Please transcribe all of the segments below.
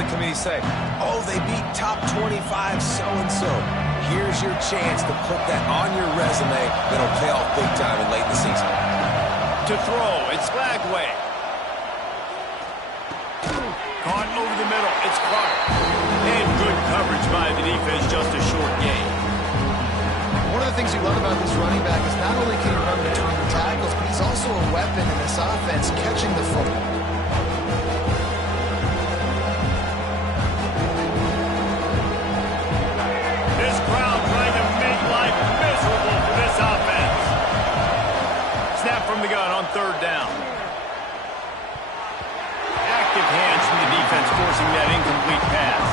the committee say? Oh, they beat top 25 so-and-so. Here's your chance to put that on your resume that'll pay off big time in late in the season. To throw, it's Skagway. Caught over the middle, it's Clark. And good coverage by the defense, just a short gain. One of the things you love about this running back is not only can he run between the tackles, but he's also a weapon in this offense, catching the football. This crowd trying to make life miserable for this offense. Snap from the gun on third down. Active hands from the defense forcing that incomplete pass.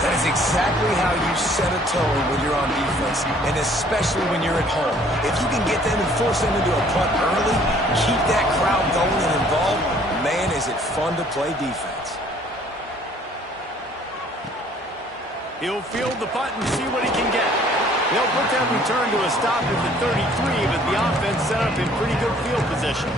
That is exactly how you set a tone when you're on defense, and especially when you're at home. If you can get them and force them into a punt early, keep that crowd going and involved, man, is it fun to play defense. He'll field the punt and see what he can get. They'll put that return to a stop at the 33, but the offense set up in pretty good field position.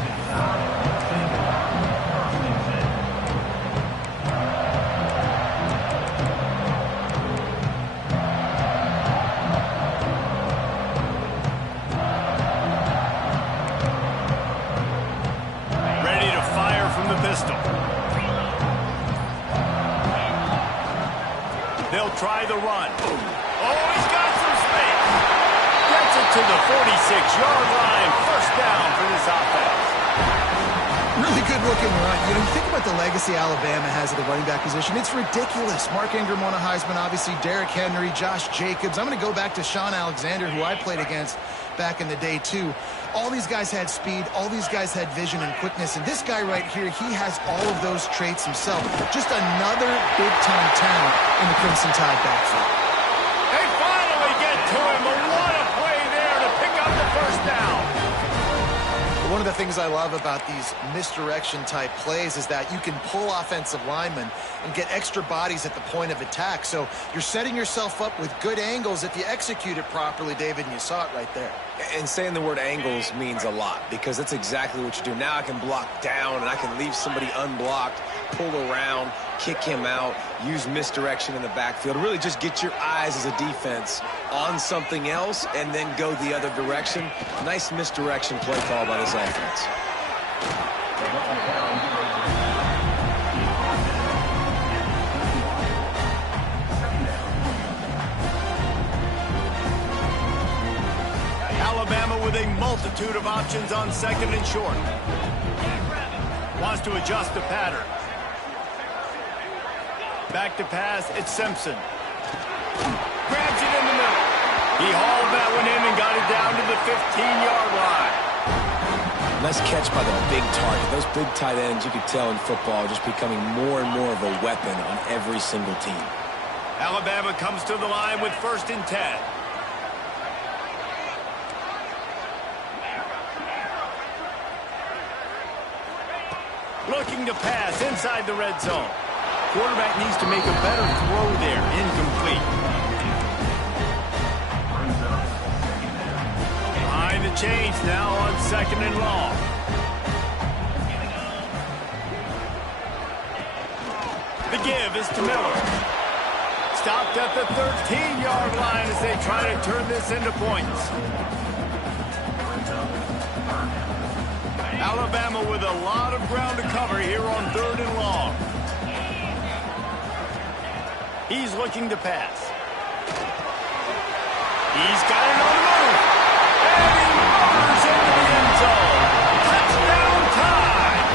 They'll try the run. Oh, he's got some space. Gets it to the 46-yard line. First down for this offense. Really good looking run. You know, you think about the legacy Alabama has at the running back position. It's ridiculous. Mark Ingram won a Heisman, obviously. Derrick Henry, Josh Jacobs. I'm going to go back to Sean Alexander, who I played against back in the day, too. All these guys had speed. All these guys had vision and quickness. And this guy right here, he has all of those traits himself. Just another big-time talent in the Crimson Tide backfield. They finally get to him. What a play there to pick up the first down. One of the things I love about these misdirection type plays is that you can pull offensive linemen and get extra bodies at the point of attack. So you're setting yourself up with good angles if you execute it properly, David, and you saw it right there. And saying the word angles means a lot, because that's exactly what you do. Now I can block down and I can leave somebody unblocked, pull around, kick him out, use misdirection in the backfield. Really just get your eyes as a defense on something else and then go the other direction. Nice misdirection play call by this offense. Alabama with a multitude of options on second and short. Wants to adjust the pattern. Back to pass, it's Simpson. Grabs it in the middle. He hauled that one in and got it down to the 15-yard line. Nice catch by the big target. Those big tight ends, you could tell in football, are just becoming more and more of a weapon on every single team. Alabama comes to the line with 1st and 10. Looking to pass inside the red zone. Quarterback needs to make a better throw there. Incomplete. Behind the chains now on 2nd and long. The give is to Miller. Stopped at the 13-yard line as they try to turn this into points. Alabama with a lot of ground to cover here on 3rd and long. He's looking to pass. He's got it on the move. And he motors into the end zone. Touchdown time.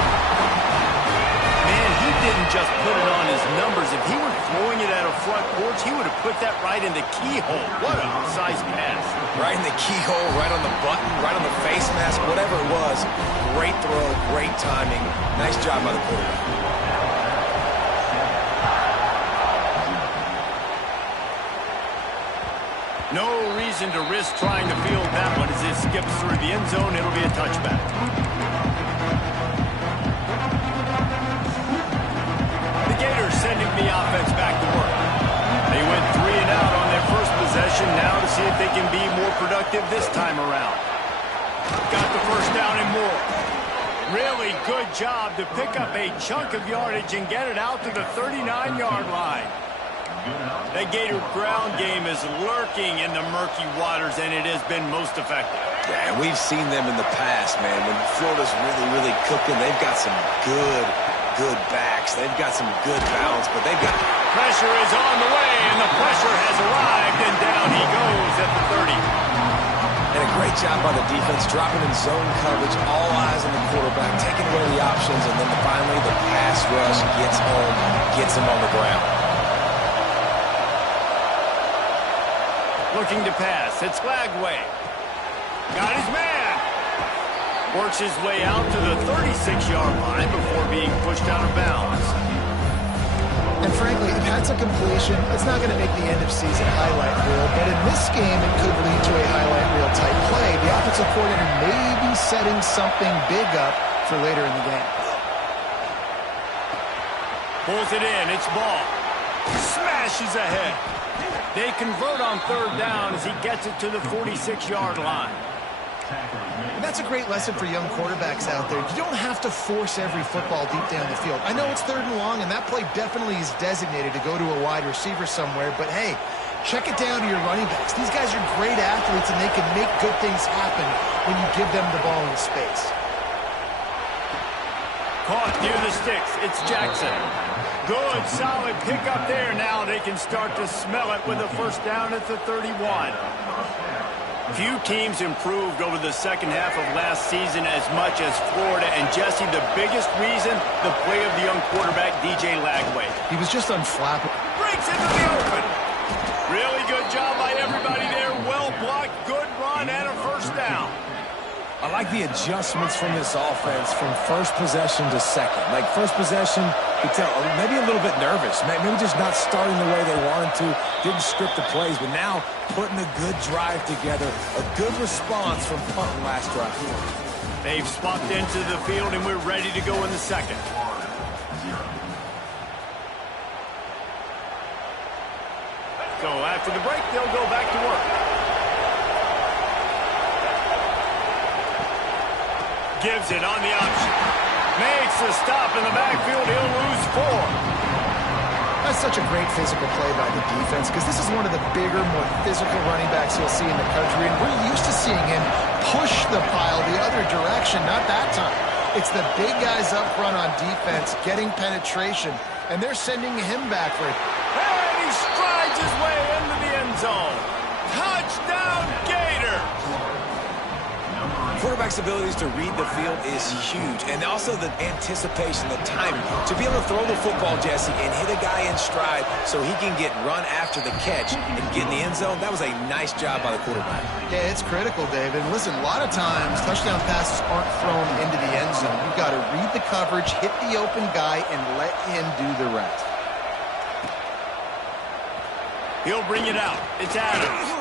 Man, he didn't just put it on his numbers. If he were throwing it at a front porch, he would have put that right in the keyhole. What a precise pass. Right in the keyhole, right on the button, right on the face mask, whatever it was. Great throw, great timing. Nice job by the quarterback. No reason to risk trying to field that one as it skips through the end zone. It'll be a touchback. The Gators sending the offense back to work. They went 3 and out on their first possession. Now to see if they can be more productive this time around. Got the first down and more. Really good job to pick up a chunk of yardage and get it out to the 39-yard line. That Gator ground game is lurking in the murky waters, and it has been most effective. Yeah, and we've seen them in the past, man. When Florida's really cooking, they've got some good backs. They've got some good balance, but they've got... Pressure is on the way, and the pressure has arrived, and down he goes at the 30. And a great job by the defense, dropping in zone coverage, all eyes on the quarterback, taking away the options, and then finally the pass rush gets home, gets him on the ground. Looking to pass, it's Lagway. Got his man. Works his way out to the 36-yard line before being pushed out of bounds. And frankly, if that's a completion, it's not going to make the end-of-season highlight reel. But in this game, it could lead to a highlight reel-type play. The offensive coordinator may be setting something big up for later in the game. Pulls it in. It's Ball. Smashes ahead. They convert on third down as he gets it to the 46-yard line. And that's a great lesson for young quarterbacks out there. You don't have to force every football deep down the field. I know it's third and long, and that play definitely is designated to go to a wide receiver somewhere, but hey, check it down to your running backs. These guys are great athletes, and they can make good things happen when you give them the ball in space. Caught near the sticks. It's Jackson. Good, solid pickup there. Now they can start to smell it with a first down at the 31. Few teams improved over the second half of last season as much as Florida. And, Jesse, the biggest reason, the play of the young quarterback, DJ Lagway. He was just unflappable. Breaks into the open. Really good job by everybody there. Well blocked, good run, and a first down. I like the adjustments from this offense from first possession to second. Like first possession, you could tell maybe a little bit nervous. Maybe just not starting the way they wanted to. Didn't script the plays, but now putting a good drive together. A good response from punting last drive. They've swapped into the field, and we're ready to go in the second. So after the break, they'll go back to work. Gives it on the option. Makes the stop in the backfield. He'll lose 4. That's such a great physical play by the defense because this is one of the bigger, more physical running backs you'll see in the country, and we're used to seeing him push the pile the other direction. Not that time. It's the big guys up front on defense getting penetration, and they're sending him backward. And he strides his way into the end zone. Touchdown, Gator! Quarterback's abilities to read the field is huge, and also the anticipation, the timing. To be able to throw the football, Jesse, and hit a guy in stride so he can get run after the catch and get in the end zone, that was a nice job by the quarterback. Yeah, it's critical, David. Listen, a lot of times touchdown passes aren't thrown into the end zone. You've got to read the coverage, hit the open guy, and let him do the rest. He'll bring it out. It's Adams.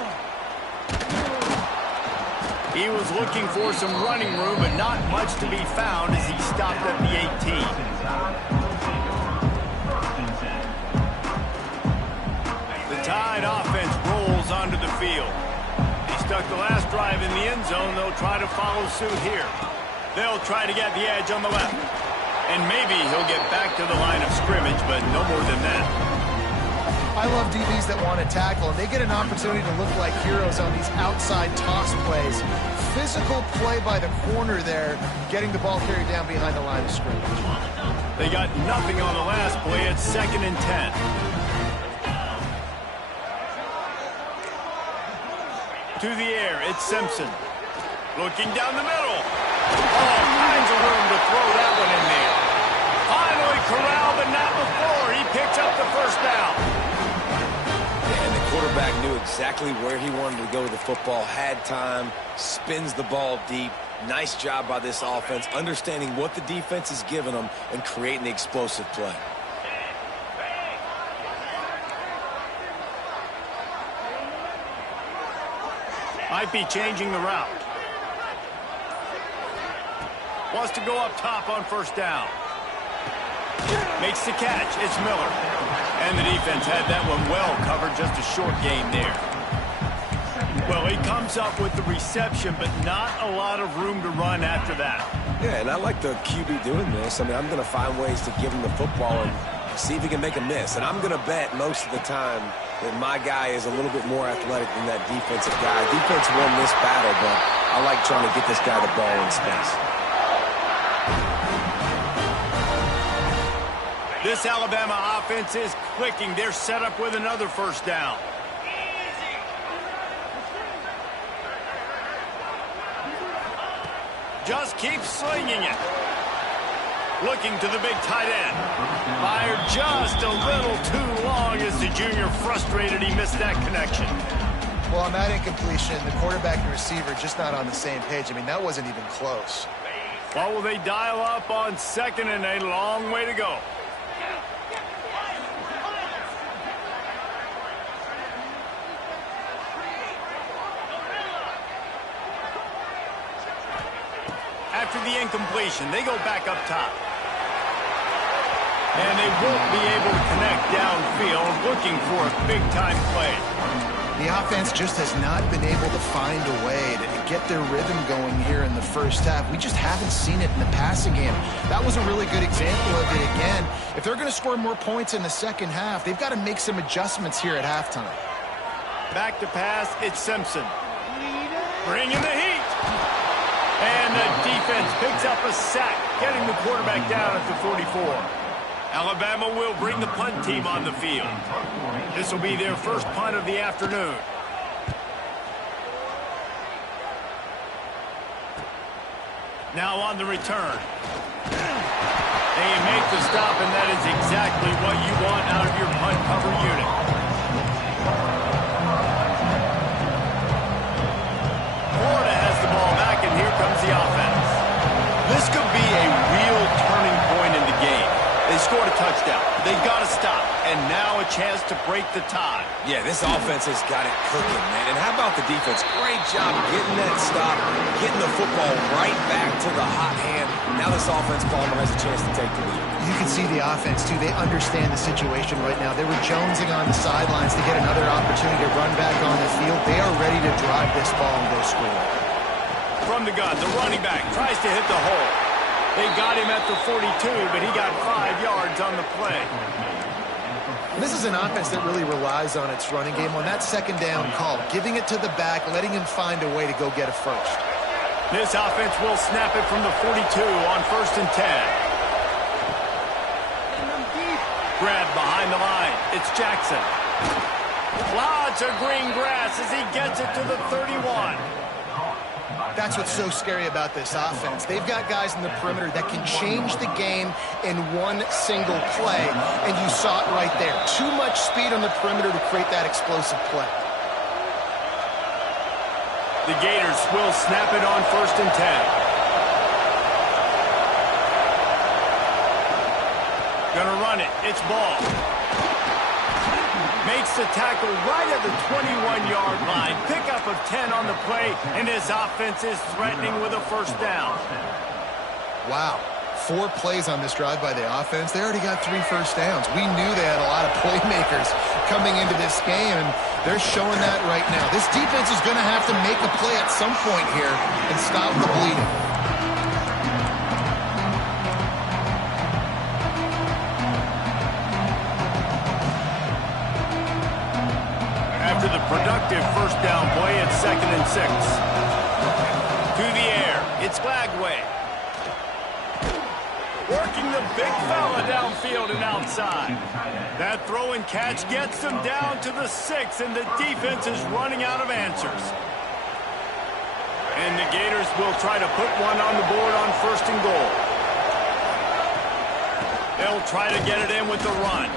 He was looking for some running room, but not much to be found as he stopped at the 18. The Tide offense rolls onto the field. He stuck the last drive in the end zone. They'll try to follow suit here. They'll try to get the edge on the left. And maybe he'll get back to the line of scrimmage, but no more than that. I love DBs that want to tackle, and they get an opportunity to look like heroes on these outside toss plays. Physical play by the corner there, getting the ball carried down behind the line of scrimmage. They got nothing on the last play. It's 2nd and 10. To the air, it's Simpson. Looking down the middle. All kinds of room to throw that one in there. Finally corralled, but not before. He picks up the first down. And the quarterback knew exactly where he wanted to go with the football, had time, spins the ball deep. Nice job by this offense, understanding what the defense is giving them and creating the explosive play. Might be changing the route. Wants to go up top on first down. Makes the catch. It's Miller. And the defense had that one well covered. Just a short gain there. Well, he comes up with the reception, but not a lot of room to run after that. Yeah, and I like the QB doing this. I mean, I'm going to find ways to give him the football and see if he can make a miss. And I'm going to bet most of the time that my guy is a little bit more athletic than that defensive guy. Defense won this battle, but I like trying to get this guy the ball in space. This Alabama offense is clicking. They're set up with another first down. Just keep slinging it. Looking to the big tight end. Fired just a little too long as the junior frustrated he missed that connection. Well, on that incompletion, the quarterback and receiver just not on the same page. I mean, that wasn't even close. What will they dial up on second and a long way to go? After the incompletion, they go back up top. And they won't be able to connect downfield, looking for a big-time play. The offense just has not been able to find a way to get their rhythm going here in the first half. We just haven't seen it in the passing game. That was a really good example of it again. If they're going to score more points in the second half, they've got to make some adjustments here at halftime. Back to pass, it's Simpson. Bringing the heat. And the defense picks up a sack, getting the quarterback down at the 44. Alabama will bring the punt team on the field. This will be their first punt of the afternoon. Now on the return. They make the stop, and that is exactly what you want out of your punt cover unit. Florida has the ball back, and here comes the offense. This could be a real turning point in the game. They scored a touchdown. They've got to stop, and now a chance to break the tie. Yeah, this offense has got it cooking, man. And how about the defense? Great job getting that stop, getting the football right back to the hot hand. Now this offense, Palmer, has a chance to take the lead. You can see the offense, too. They understand the situation right now. They were jonesing on the sidelines to get another opportunity to run back on the field. They are ready to drive this ball and go score. From the gun, the running back tries to hit the hole. They got him at the 42, but he got 5 yards on the play. This is an offense that really relies on its running game on that second down call, giving it to the back, letting him find a way to go get a first. This offense will snap it from the 42 on 1st and 10. Grab behind the line. It's Jackson. Lots of green grass as he gets it to the 31. That's what's so scary about this offense. They've got guys in the perimeter that can change the game in one single play, and you saw it right there. Too much speed on the perimeter to create that explosive play. The Gators will snap it on 1st and 10. Gonna run it. It's Ball. Makes the tackle right at the 21-yard line. Pickup of 10 on the play, and his offense is threatening with a first down. Wow. 4 plays on this drive by the offense. They already got 3 first downs. We knew they had a lot of playmakers coming into this game, and they're showing that right now. This defense is going to have to make a play at some point here and stop the bleeding. After the productive first down play, it's 2nd and 6. To the air, it's Glagway. Working the big fella downfield and outside. That throw and catch gets them down to the 6, and the defense is running out of answers. And the Gators will try to put one on the board on 1st and goal. They'll try to get it in with the run.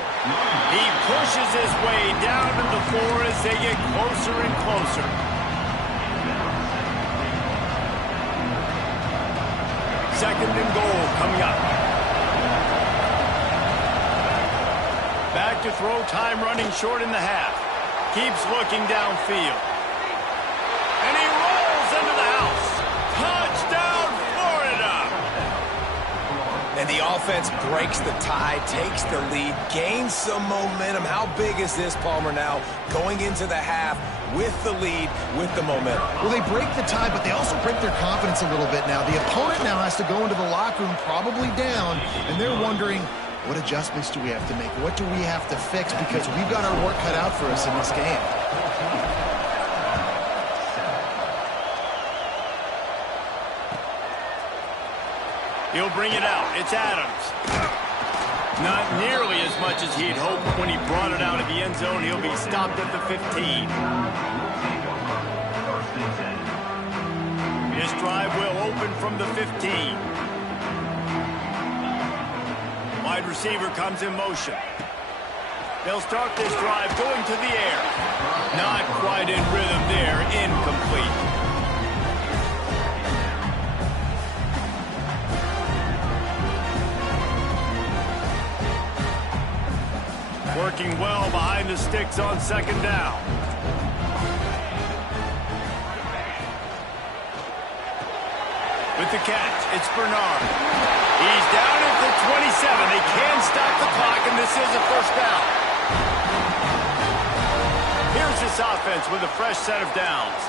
He pushes his way down to the floor as they get closer and closer. Second and goal coming up. Back to throw time, running short in the half. Keeps looking downfield. And he rolls into the house. Touchdown, Florida! And the offense breaks the tie, takes the lead, gains some momentum. How big is this, Palmer, now going into the half with the lead, with the momentum? Well, they break the tie, but they also break their confidence a little bit now. The opponent now has to go into the locker room probably down, and they're wondering, what adjustments do we have to make? What do we have to fix? Because we've got our work cut out for us in this game. He'll bring it out. It's Adams. Not nearly as much as he'd hoped when he brought it out of the end zone. He'll be stopped at the 15. This drive will open from the 15. Wide receiver comes in motion. They'll start this drive going to the air. Not quite in rhythm there. Incomplete. Working well behind the sticks on second down. With the catch, it's Bernard. He's down at the 27. They can stop the clock, and this is a first down. Here's this offense with a fresh set of downs.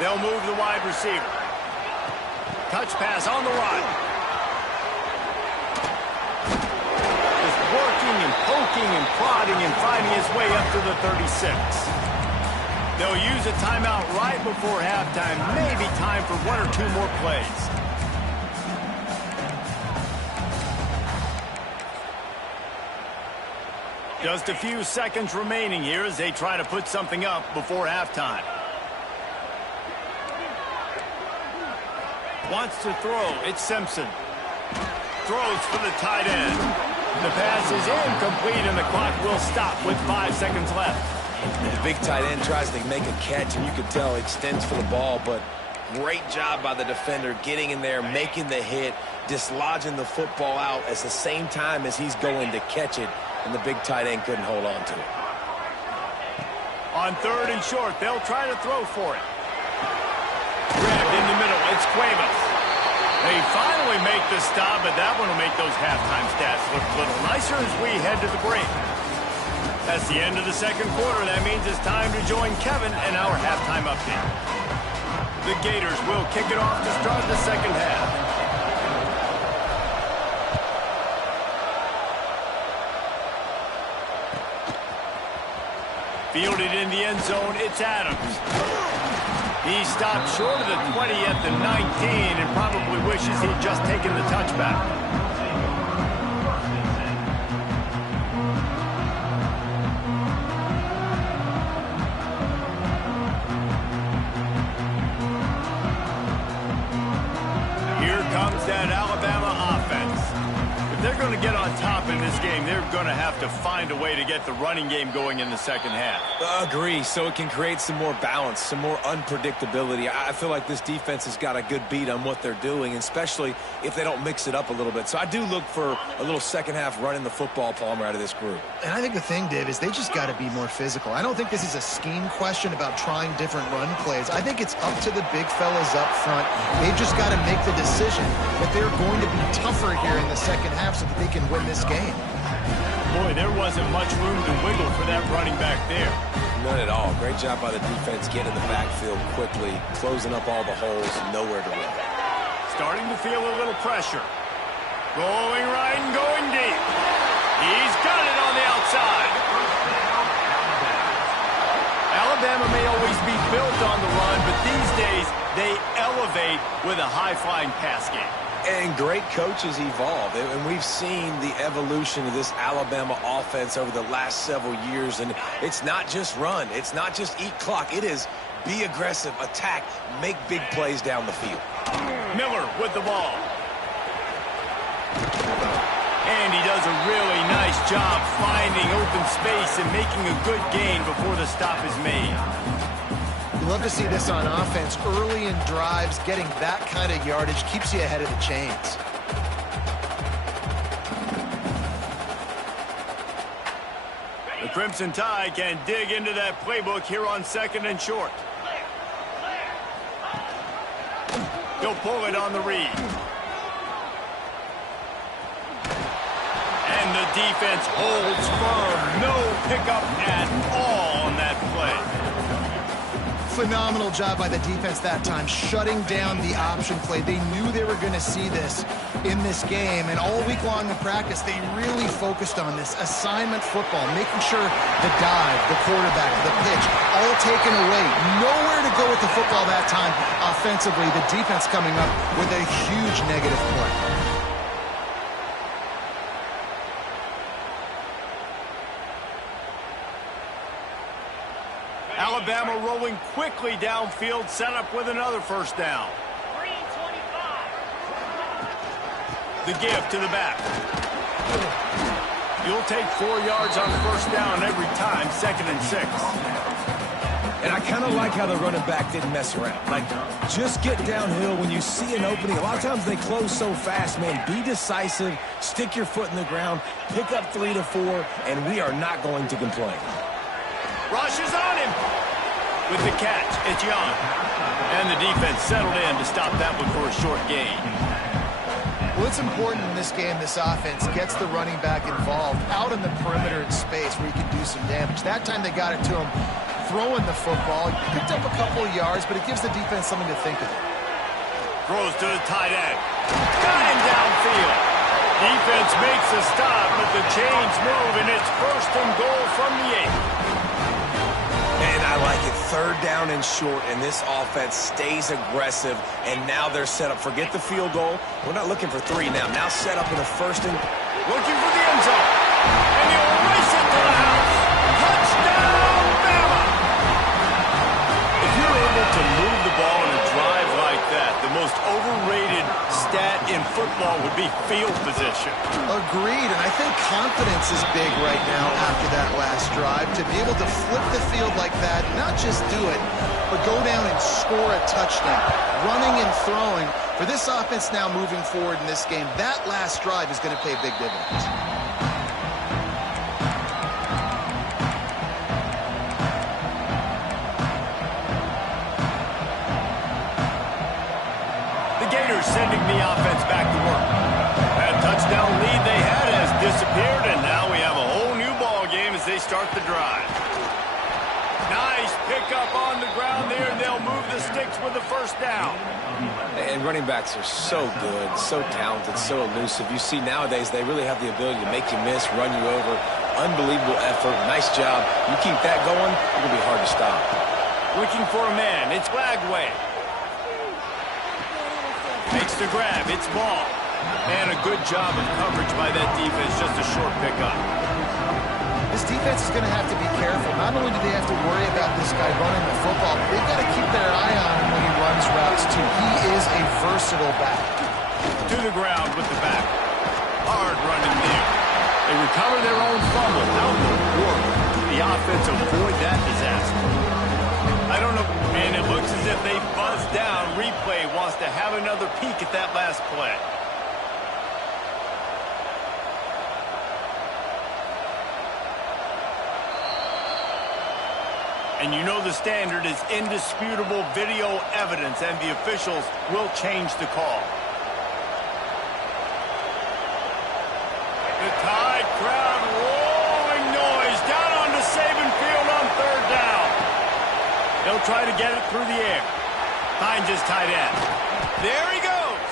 They'll move the wide receiver. Touch pass on the run. Working and poking and prodding and finding his way up to the 36. They'll use a timeout right before halftime. Maybe time for one or two more plays. Just a few seconds remaining here as they try to put something up before halftime. Wants to throw. It's Simpson. Throws for the tight end. The pass is incomplete, and the clock will stop with 5 seconds left. The big tight end tries to make a catch, and you can tell he extends for the ball, but great job by the defender getting in there, making the hit, dislodging the football out at the same time as he's going to catch it, and the big tight end couldn't hold on to it. On third and short, they'll try to throw for it. Grabbed in the middle. It's Cuevas. They finally make the stop, but that one will make those halftime stats look a little nicer as we head to the break. That's the end of the second quarter. That means it's time to join Kevin and our halftime update. The Gators will kick it off to start the second half. Fielded in the end zone, it's Adams. He stopped short of the 20 at the 19 and probably wishes he'd just taken the touchback. Here comes that Alabama offense. If they're going to get on top in this game, they're going to have to find a way to get the running game going in the second half. Agree, so it can create some more balance, some more unpredictability. I feel like this defense has got a good beat on what they're doing, especially if they don't mix it up a little bit. So I do look for a little second half running the football, Palmer, out of this group. And I think the thing, Dave, is they just got to be more physical. I don't think this is a scheme question about trying different run plays. I think it's up to the big fellas up front. They've just got to make the decision that they're going to be tougher here in the second half so that they can win this game. Boy, there wasn't much room to wiggle for that running back there. None at all. Great job by the defense getting in the backfield quickly, closing up all the holes, nowhere to run. Starting to feel a little pressure. Going right and going deep. He's got it on the outside. Alabama may always be built on the run, but these days they elevate with a high-flying pass game. And great coaches evolve, and we've seen the evolution of this Alabama offense over the last several years, and it's not just run, it's not just eat clock, it is be aggressive, attack, make big plays down the field. Miller with the ball. And he does a really nice job finding open space and making a good gain before the stop is made. You love to see this on offense. Early in drives, getting that kind of yardage keeps you ahead of the chains. The Crimson Tide can dig into that playbook here on second and short. He'll pull it on the read. defense holds firm. No pickup at all on that play. Phenomenal job by the defense that time, shutting down the option play. They knew they were going to see this in this game, and all week long in practice, they really focused on this assignment football, making sure the dive, the quarterback, the pitch, all taken away. Nowhere to go with the football that time offensively. The defense coming up with a huge negative play. Alabama rolling quickly downfield, set up with another first down. The give to the back. You'll take 4 yards on first down every time, 2nd and 6. And I kind of like how the running back didn't mess around. Like, just get downhill when you see an opening. A lot of times they close so fast, man. Be decisive, stick your foot in the ground, pick up 3 to 4, and we are not going to complain. Rush is on him. With the catch, it's Young. And the defense settled in to stop that one for a short gain. Well, it's important in this game this offense gets the running back involved out in the perimeter in space where he can do some damage. That time they got it to him throwing the football. He picked up a couple of yards, but it gives the defense something to think about. Throws to the tight end. Got him downfield. Defense makes a stop, but the chains move, and it's 1st and goal from the 8. And I like it. 3rd down and short, and this offense stays aggressive, and now they're set up. Forget the field goal. We're not looking for 3 now. Now set up in a 1st and... Looking for the end zone. And he'll race it to the house. Touchdown, Bama! If you're able to move the ball in a drive like that, the most overrated stat in football would be field position. Agreed, and I think confidence is big right now after that last drive. To be able to flip the field like that, not just do it, but go down and score a touchdown. Running and throwing. For this offense now moving forward in this game, that last drive is going to pay big dividends. Sending the offense back to work. That touchdown lead they had has disappeared, and now we have a whole new ball game as they start the drive. Nice pickup on the ground there, and they'll move the sticks with the 1st down. And running backs are so good, so talented, so elusive. You see nowadays they really have the ability to make you miss, run you over. Unbelievable effort. Nice job. You keep that going, it'll be hard to stop. Looking for a man. It's Lagway. Makes the grab. It's ball. And a good job of coverage by that defense. Just a short pickup. This defense is going to have to be careful. Not only do they have to worry about this guy running the football, but they've got to keep their eye on him when he runs routes, too. He is a versatile back. To the ground with the back. Hard running there. They recover their own fumble. How in the world did the offense avoid that disaster? I don't know, man. It looks as if they buzzed down. Replay wants to have another peek at that last play. And you know the standard is indisputable video evidence, and the officials will change the call. The Tide crowd rolling noise down onto Saban Field on 3rd down. They'll try to get it through the air. Finds his tight end. There he goes.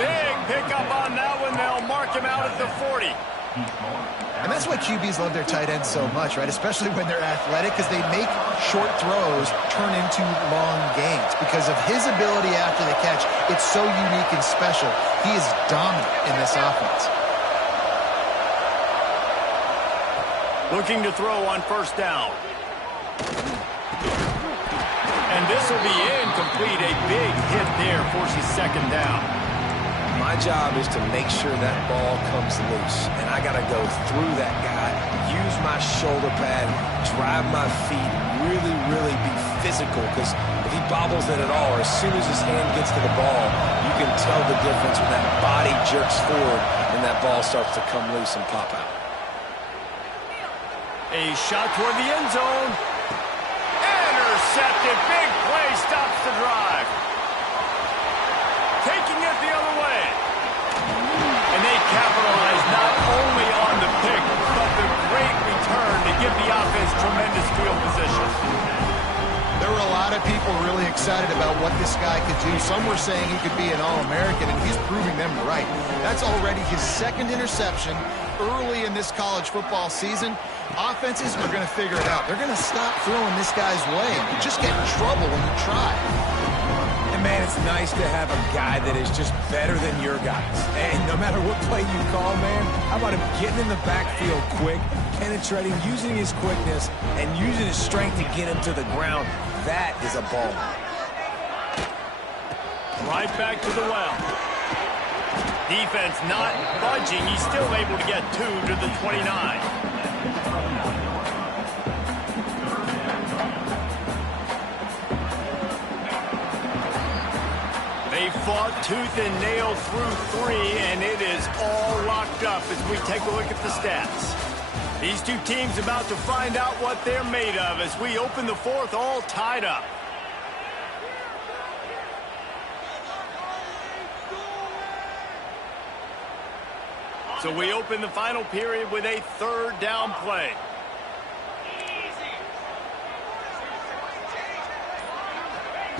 Big pickup on that one. They'll mark him out at the 40. And that's why QBs love their tight ends so much, right? Especially when they're athletic, because they make short throws turn into long gains. Because of his ability after the catch, it's so unique and special. He is dominant in this offense. Looking to throw on 1st down. And this will be incomplete. A big hit there forces 2nd down. My job is to make sure that ball comes loose, and I got to go through that guy, use my shoulder pad, drive my feet, really be physical, because if he bobbles it at all, or as soon as his hand gets to the ball, you can tell the difference when that body jerks forward and that ball starts to come loose and pop out. A shot toward the end zone. Intercepted. Big play stops the drive. Taking it the other way. And they capitalize not only on the guy could do. Some were saying he could be an All-American, and he's proving them right. That's already his second interception early in this college football season. Offenses are going to figure it out. They're going to stop throwing this guy's way. You just get in trouble when you try. And, man, it's nice to have a guy that is just better than your guys. And no matter what play you call, man, how about him getting in the backfield quick, penetrating, using his quickness, and using his strength to get him to the ground. That is a ball. Right back to the well. Defense not budging. He's still able to get 2 to the 29. They fought tooth and nail through 3, and it is all locked up as we take a look at the stats. These two teams about to find out what they're made of as we open the 4th all tied up. So we open the final period with a 3rd down play.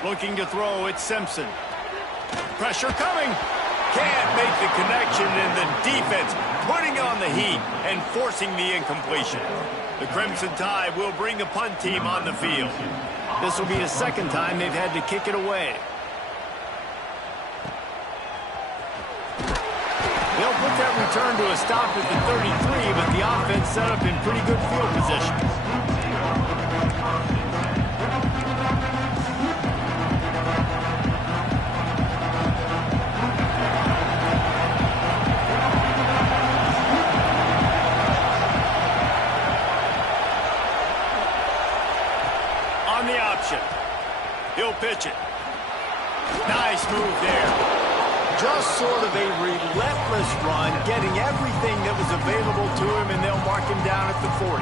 Looking to throw, it's Simpson. Pressure coming. Can't make the connection, and the defense putting on the heat and forcing the incompletion. The Crimson Tide will bring the punt team on the field. This will be the 2nd time they've had to kick it away. They'll put that return to a stop at the 33, but the offense set up in pretty good field position. On the option. He'll pitch it. Nice move there. Just sort of a relentless run, getting everything that was available to him, and they'll mark him down at the 40.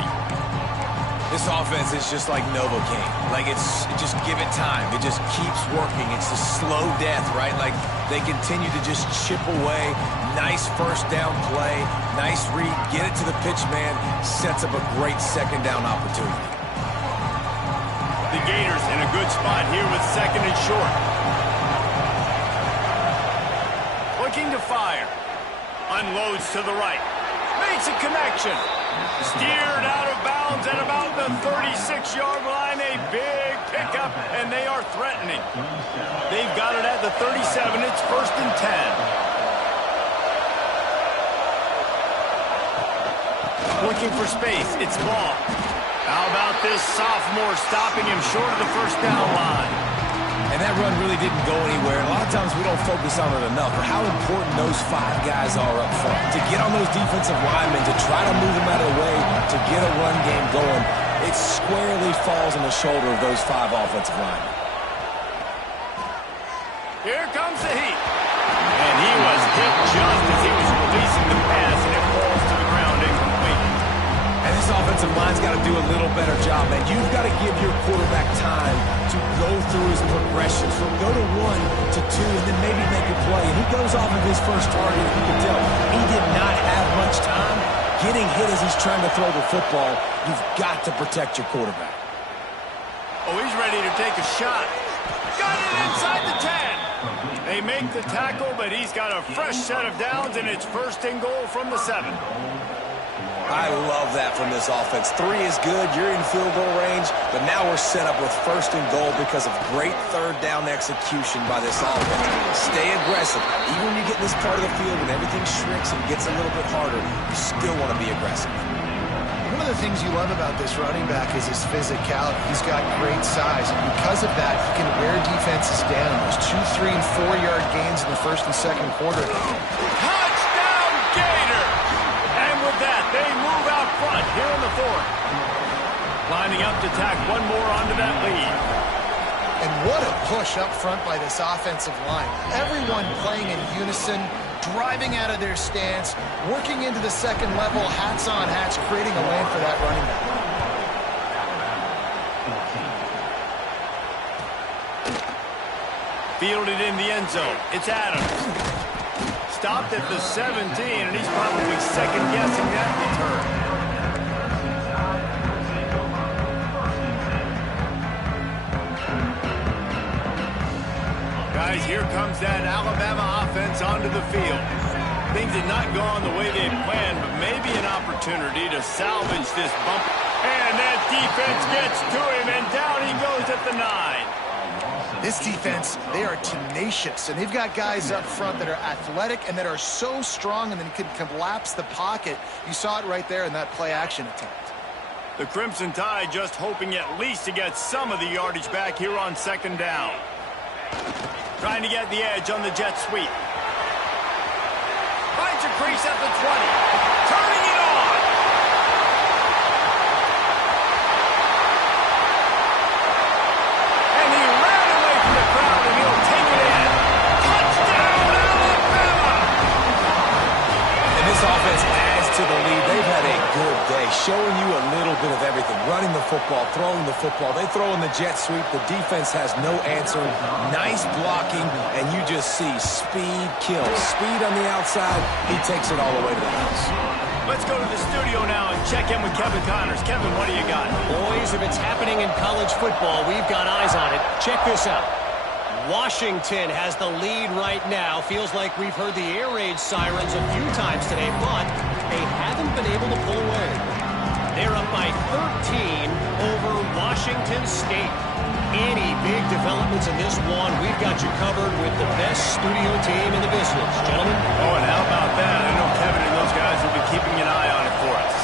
This offense is just like Novocaine. Like, just give it time. It just keeps working. It's a slow death, right? Like, they continue to just chip away. Nice 1st down play. Nice read. Get it to the pitch man. Sets up a great 2nd down opportunity. The Gators in a good spot here with 2nd and short. Looking to fire. Unloads to the right. Makes a connection. Steered out of bounds at about the 36-yard line. A big pickup, and they are threatening. They've got it at the 37. It's 1st and 10. Looking for space. It's Ball. How about this sophomore stopping him short of the 1st down line? And that run really didn't go anywhere. A lot of times we don't focus on it enough, but how important those 5 guys are up front. To get on those defensive linemen, to try to move them out of the way, to get a run game going, it squarely falls on the shoulder of those 5 offensive linemen. Here comes the heat. And he was hit just as he was releasing the pass, and it falls to the ground incomplete. And this offensive line's got to do a little better job, man. You've got to give your quarterback time to go through his progressions, from go to 1 to 2, and then maybe make a play. And he goes off of his first target, you can tell. He did not have much time. Getting hit as he's trying to throw the football, you've got to protect your quarterback. Oh, he's ready to take a shot. Got it inside the 10. They make the tackle, but he's got a fresh set of downs, and it's 1st and goal from the 7. I love that from this offense. 3 is good. You're in field goal range, but now we're set up with 1st and goal because of great 3rd down execution by this offense. Stay aggressive. Even when you get in this part of the field and everything shrinks and gets a little bit harder, you still want to be aggressive. One of the things you love about this running back is his physicality. He's got great size, and because of that, he can wear defenses down. Those 2, 3, and 4-yard gains in the 1st and 2nd quarter. Touchdown, Gator! And with that, they move out front here in the 4th. Lining up to tack one more onto that lead. And what a push up front by this offensive line. Everyone playing in unison, driving out of their stance, working into the 2nd level, hats on hats, creating a lane for that running back. Fielded in the end zone. It's Adams. Stopped at the 17, and he's probably second-guessing that return. comes that Alabama offense onto the field. Things did not go on the way they planned, but maybe an opportunity to salvage this bump. And that defense gets to him, and down he goes at the 9. This defense, they are tenacious, and they've got guys up front that are athletic and that are so strong and then can collapse the pocket. You saw it right there in that play-action attempt. The Crimson Tide just hoping at least to get some of the yardage back here on 2nd down. Trying to get the edge on the jet sweep. Finds a crease at the 20. Turning it on. And he ran away from the crowd, and he'll take it in. Touchdown, Alabama! And this offense adds to the lead. They've had a good day, showing you a little bit of everything. Running the football, throwing the football. They throw in the jet sweep. The defense has no answer. Nice blocking, and you just see speed kills. Speed on the outside. He takes it all the way to the house. Let's go to the studio now and check in with Kevin Connors. Kevin, what do you got? Boys, if it's happening in college football, we've got eyes on it. Check this out. Washington has the lead right now. Feels like we've heard the air raid sirens a few times today, but they haven't been able to pull away. They're up by 13 over Washington State. Any big developments in this one, we've got you covered with the best studio team in the business. Gentlemen? Oh, and how about that? I know Kevin and those guys will be keeping an eye on it for us.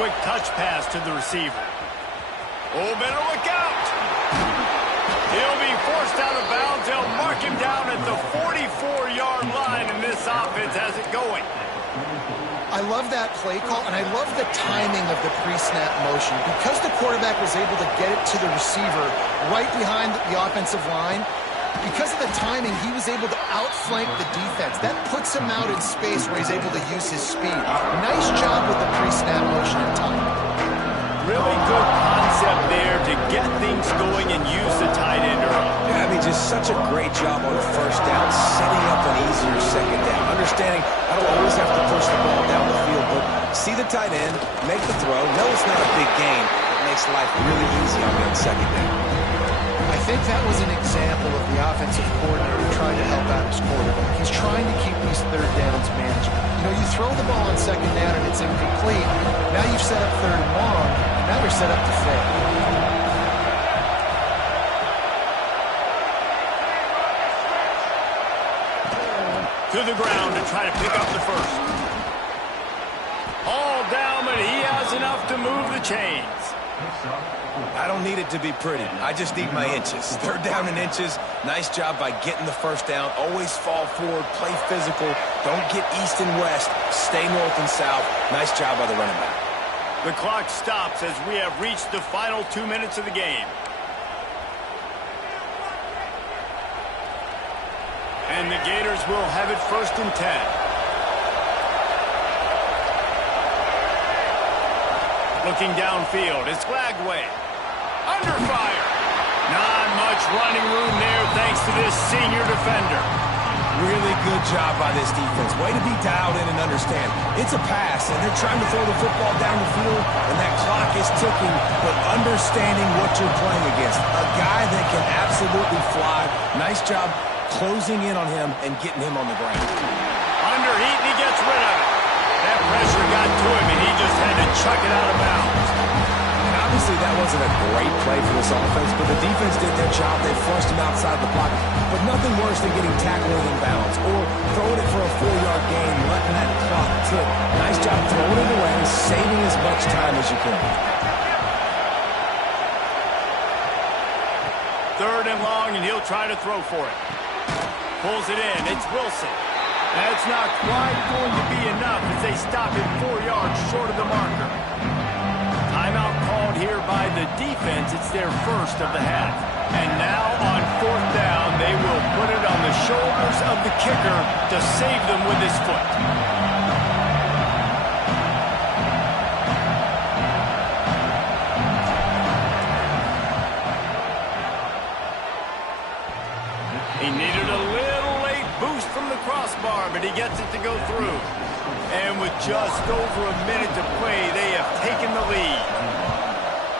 Quick touch pass to the receiver. Oh, better look out! He'll be forced out of bounds. They'll mark him down at the 44-yard line, and this offense has it going. I love that play call, and I love the timing of the pre-snap motion. Because the quarterback was able to get it to the receiver right behind the offensive line, because of the timing, he was able to outflank the defense. That puts him out in space where he's able to use his speed. Nice job with the pre-snap motion and timing. Really good concept there to get things going and use the tight end early. Yeah, I mean, just such a great job on 1st down, setting up an easier 2nd down. Understanding I don't always have to push the ball down the field, but see the tight end, make the throw. No, it's not a big gain. It makes life really easy on me on 2nd down. I think that was an example of the offensive coordinator trying to help out his quarterback. He's trying to keep these 3rd downs manageable. You know, you throw the ball on 2nd down and it's incomplete. Now you've set up 3rd and long. Now they're set up to fail. To the ground to try to pick up the 1st. All down, but he has enough to move the chains. I don't need it to be pretty. I just need my inches. 3rd down and inches. Nice job by getting the 1st down. Always fall forward, play physical. Don't get east and west. Stay north and south. Nice job by the running back. The clock stops as we have reached the final 2 minutes of the game. And the Gators will have it 1st and 10. Looking downfield, it's Lagway. Under fire. Not much running room there thanks to this senior defender. Really good job by this defense. Way to be dialed in and understand. It's a pass, and they're trying to throw the football down the field, and that clock is ticking, but understanding what you're playing against. A guy that can absolutely fly. Nice job closing in on him and getting him on the ground. Under heat, and he gets rid of it. That pressure got to him, and he just had to chuck it out of bounds. And obviously, that wasn't a great play for this offense, but the defense did their job. They flushed him outside the pocket. But nothing worse than getting tackled in bounds or throwing it for a 4-yard gain, letting that clock tick. Nice job throwing it away, saving as much time as you can. 3rd and long, and he'll try to throw for it. Pulls it in. It's Wilson. That's not quite going to be enough as they stop him 4 yards short of the marker. Timeout called here by the defense. It's their 1st of the half. And now on 4th down, they will put it on the shoulders of the kicker to save them with his foot. He needed a little late boost from the crossbar, but he gets it to go through. And with just over a minute to play, they have taken the lead.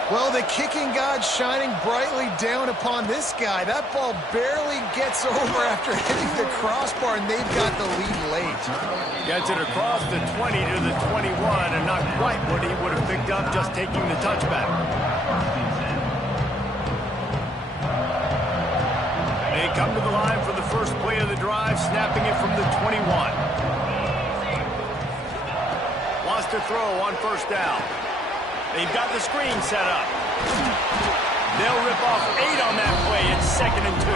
Well, the kicking god shining brightly down upon this guy. That ball barely gets over after hitting the crossbar, and they've got the lead late. Gets it across the 20 to the 21, and not quite what he would have picked up just taking the touchback. They come to the line for the first play of the drive, snapping it from the 21. Wants to throw on first down. They've got the screen set up. They'll rip off 8 on that play. It's 2nd and 2.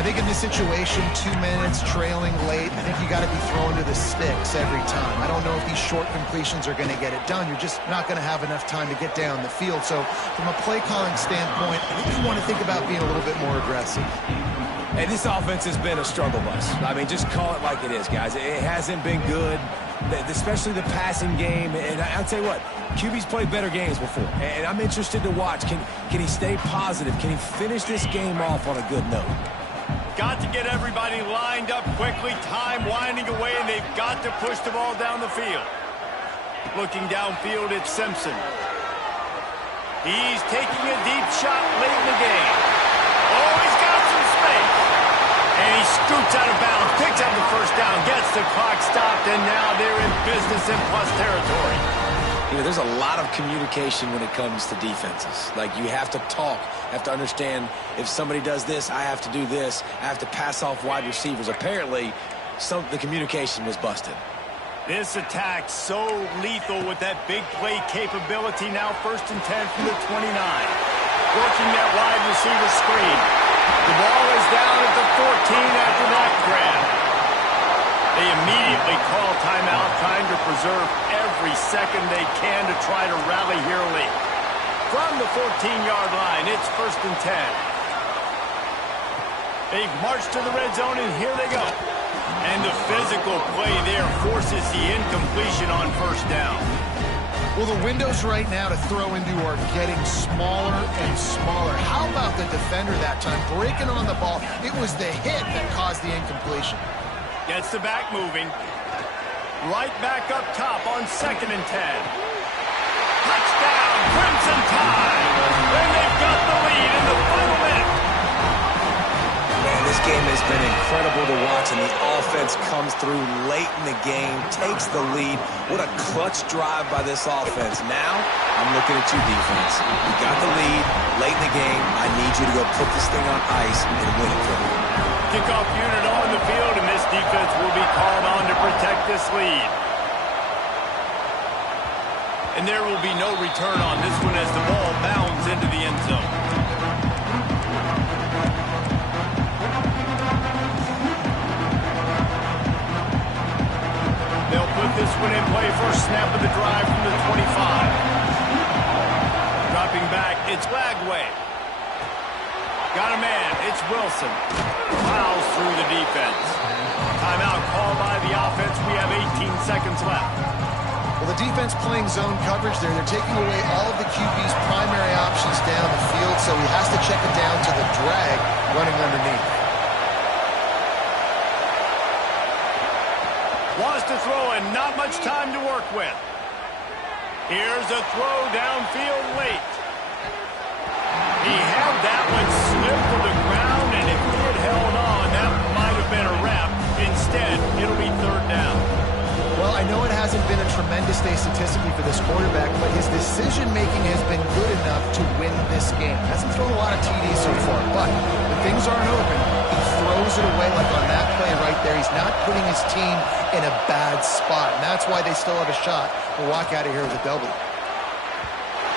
I think in this situation, 2 minutes trailing late, I think you got to be throwing to the sticks every time. I don't know if these short completions are going to get it done. You're just not going to have enough time to get down the field. So from a play calling standpoint, I think you want to think about being a little bit more aggressive. And this offense has been a struggle bus. I mean, just call it like it is, guys. It hasn't been good, especially the passing game. And I'll tell you what, QB's played better games before. And I'm interested to watch. Can he stay positive? Can he finish this game off on a good note? Got to get everybody lined up quickly. Time winding away, and they've got to push the ball down the field. Looking downfield, it's Simpson. He's taking a deep shot late in the game. Oh, he's got some space. And he scoots out of bounds, picks up the first down, gets the clock stopped, and now they're in business in plus territory. You know, there's a lot of communication when it comes to defenses. Like, you have to talk, have to understand if somebody does this, I have to do this. I have to pass off wide receivers. Apparently, the communication was busted. This attack so lethal with that big play capability. Now 1st and 10 from the 29. Working that wide receiver screen. The ball is down at the 14 after that grab. They immediately call timeout, trying to preserve every second they can to try to rally here late. From the 14-yard line, it's 1st and 10. They've marched to the red zone, and here they go. And the physical play there forces the incompletion on first down. Well, the windows right now to throw into are getting smaller and smaller. How about the defender that time breaking on the ball? It was the hit that caused the incompletion. Gets the back moving. Right back up top on 2nd and 10. Touchdown, Crimson Tide! And they've got the lead in the final minute. Man, this game has been incredible to watch, and the offense comes through late in the game, takes the lead. What a clutch drive by this offense. Now, I'm looking at you, defense. You got the lead late in the game. I need you to go put this thing on ice and win it for me. Kickoff unit on the field, and this defense will be called on to protect this lead. And there will be no return on this one as the ball bounds into the end zone. They'll put this one in play. First snap of the drive from the 25. Dropping back, it's Lagway. Got a man, it's Wilson. Fouls through the defense. Timeout called by the offense. We have 18 seconds left. Well, the defense playing zone coverage there. They're taking away all of the QB's primary options down the field, so he has to check it down to the drag running underneath. Wants to throw and not much time to work with. Here's a throw downfield late. He had that one slipped to the ground, and if he had held on, that might have been a wrap. Instead, it'll be 3rd down. Well, I know it hasn't been a tremendous day statistically for this quarterback, but his decision-making has been good enough to win this game. Hasn't thrown a lot of TDs so far, but when things aren't open, he throws it away like on that play right there. He's not putting his team in a bad spot, and that's why they still have a shot to walk out of here with a W.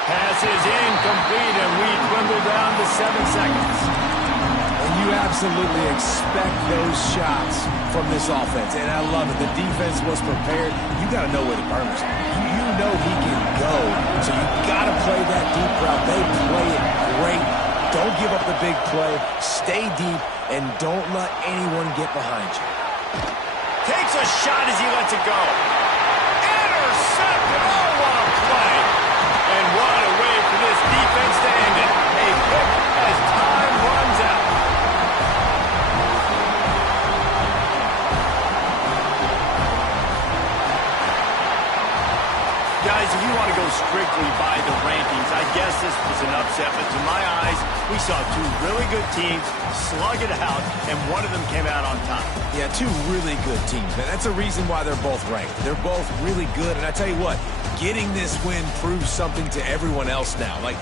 Pass is incomplete, and we dwindle down to 7 seconds. And you absolutely expect those shots from this offense, and I love it. The defense was prepared. You got to know where the burners are. You know he can go, so you got to play that deep route. They play it great. Don't give up the big play. Stay deep, and don't let anyone get behind you. Takes a shot as he lets it go. Intercepted. Oh, what a play. And what a way for this defense to end it. A pick as time runs out. Guys, Guys, if you want to go strictly by the rankings, I guess this was an upset, but to my eyes, we saw two really good teams slug it out, and one of them came out on top. Yeah, two really good teams, man. That's a reason why they're both ranked. They're both really good, and I tell you what, getting this win proves something to everyone else now. Like,